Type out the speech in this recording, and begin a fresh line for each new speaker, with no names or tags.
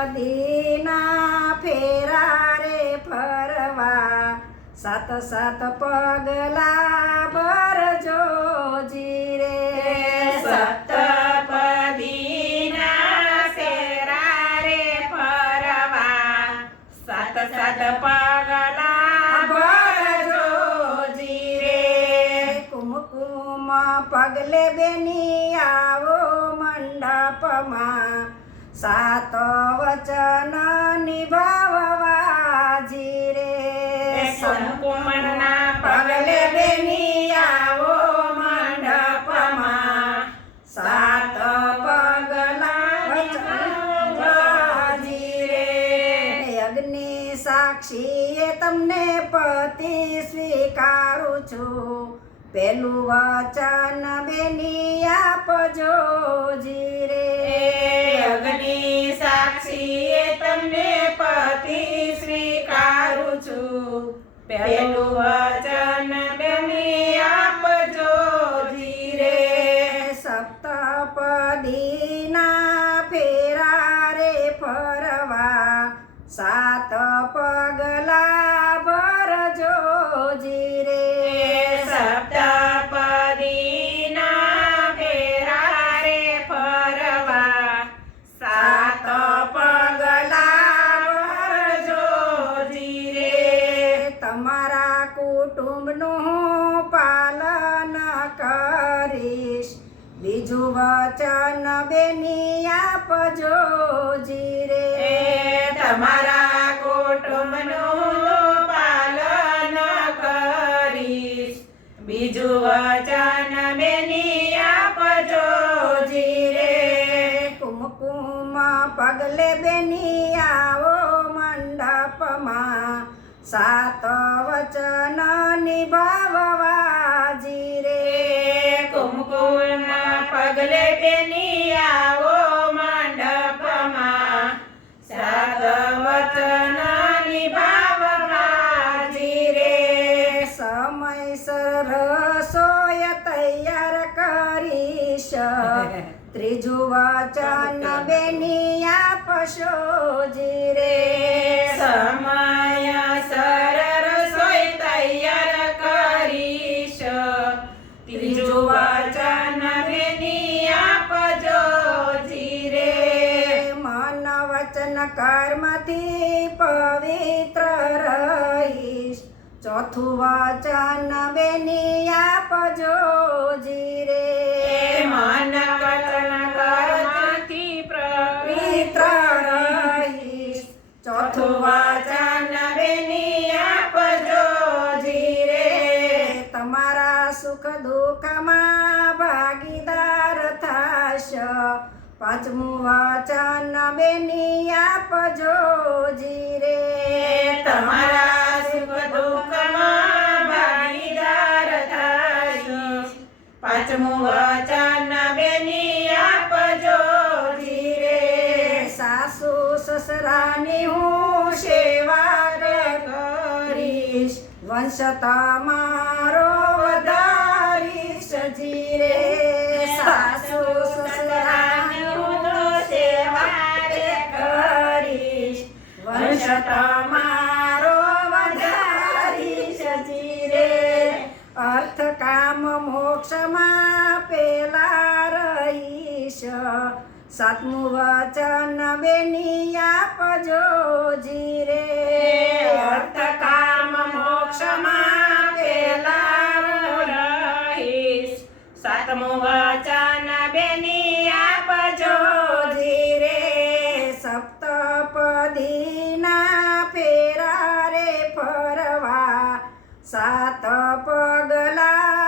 સપ્તપદીના ફેરા રે ફરવા સાત સાત પગલા ભરજો જીરે
સપ્તપદીના ફેરા રે ફરવા સાત સાત પગલા ભરજો જીરે
કુમકુમ પગલે બેની આવો મંડપમાં સાત વચન નિભાવવા જીરે
સંકુમના પગલે બેની આવો મંડપમાં. સાત પગલા જીરે
અગ્નિ સાક્ષીએ તમને પતિ સ્વીકારું છું. પેલું વચન બેની આપજો જીરે
અગ્નિ સાક્ષીએ તમને પતિ સ્વીકારું છું. પહેલું વચન બેની આપજો ધીરે.
સપ્તપદીના ફેરા રે ફરવા, સાત પગલા ભરજો જીરે તમારા કુટુંબનું પાલન કરીશ. બીજું વચન બેની આપજો જીરે.
તમારા કુટુંબનું પાલન કરીશ. બીજું વચન બેની આપજો જીરે.
કુમકુમ પગલે બેની સાત વચન નિભાવવા જીરે
કુમકુમમાં પગલે બેની આવો મંડપમાં. સાત વચન નિભાવવા જીરે
સમયસર રસોય તૈયાર કરીશ. ત્રીજું વચન બેની આપશો જીરે
સમય વચન
કર્મથી પવિત્ર રહીશ. ચોથું વચન બેની આપજો જીરે.
મન વચન કર્મથી પવિત્ર
રહીશ.
ચોથું વચન બેની આપજો જીરે.
તમારા સુખ દુઃખમાં ભાગીદાર થાશ. પાંચમું વાચન બેની આપજો જીરે
તમારા સુખ દુઃખમાં ભાગીદાર થઈશ પાંચમું વાચન બેની આપજો જીરે
સાસુ સસરાની હું સેવા કરીશ. વંશ તમારો વધારીશ જીરે. તમારો વધારીશ જીરે અર્થ કામ મોક્ષમાં પેલા રહીશ. સાતમું વચન બેની આપજો જીરે. जात पगला.